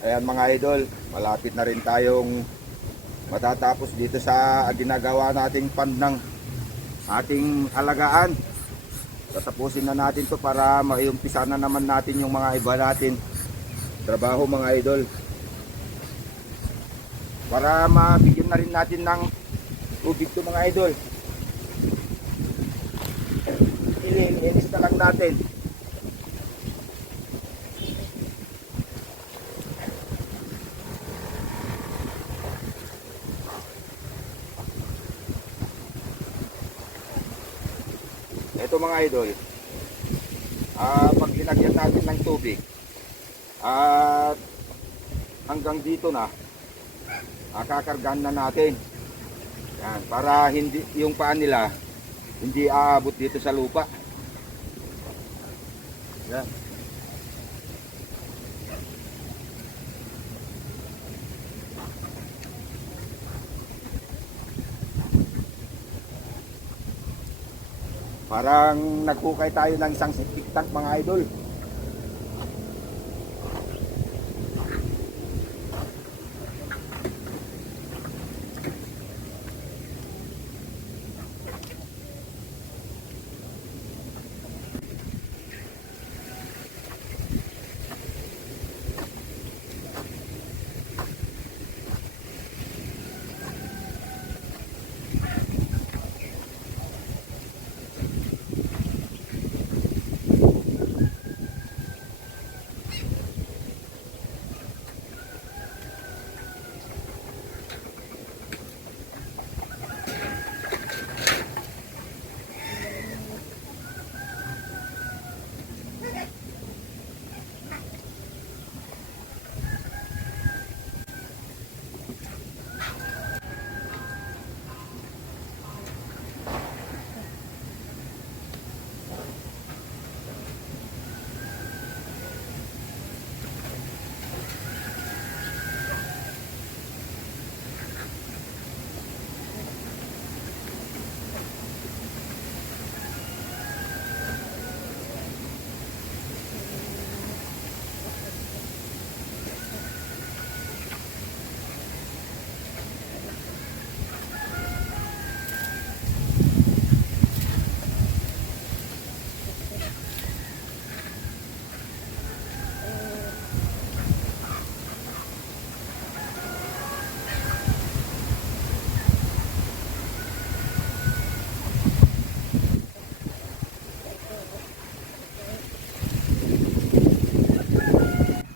Ayan mga idol, malapit na rin tayong matatapos dito sa ginagawa nating pond ng ating alagaan. Tatapusin na natin to para maiumpisa na naman natin yung mga iba natin trabaho mga idol. Para mabigyan na rin natin ng tubig to mga idol. Ilinis na lang natin. Ito mga idol, pag linagyan natin ng tubig at hanggang dito na, kakargahan na natin. Yan, para hindi yung paan nila hindi aabot dito sa lupa. Yan. Parang nagkukay tayo ng isang septic tank mga idol.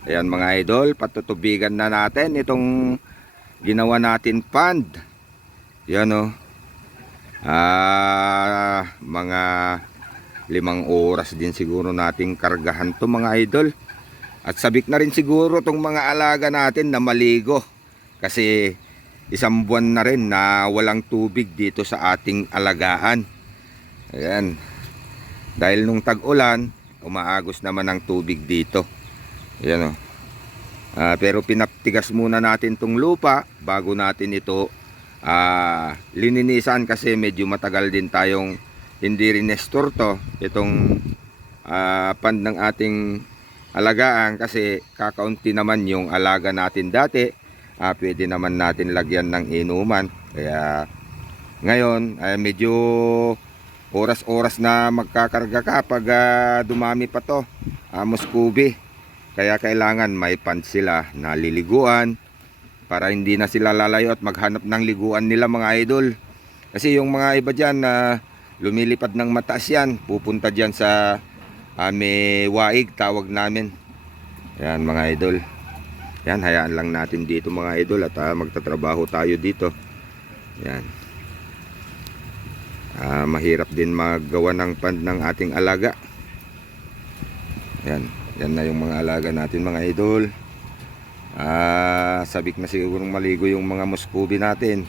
Ayan mga idol, patutubigan na natin itong ginawa natin pond. Yan o. Mga 5 oras din siguro nating kargahan to mga idol. At sabik na rin siguro tong mga alaga natin na maligo. Kasi 1 buwan na rin na walang tubig dito sa ating alagaan. Ayan. Dahil nung tag-ulan, umaagos naman ang tubig dito. Ayan o. Pero pinaptigas muna natin tong lupa bago natin ito lininisan kasi medyo matagal din tayong hindi rinestor to itong pond ng ating alagaan kasi kakaunti naman yung alaga natin dati. Pwede naman natin lagyan ng inuman kaya ngayon medyo oras-oras na magkakarga ka pag dumami pa to muskubi. Kaya kailangan may pond sila na liliguan para hindi na sila lalayo at maghanap ng liguan nila mga idol. Kasi yung mga iba dyan na lumilipad ng mataas yan, pupunta dyan sa may waig tawag namin. Yan mga idol. Yan, hayaan lang natin dito mga idol at magtatrabaho tayo dito. Yan. Mahirap din maggawa ng pond ng ating alaga. Yan. Yan na yung mga alaga natin mga idol. Sabik na siguro maligo yung mga muskubi natin.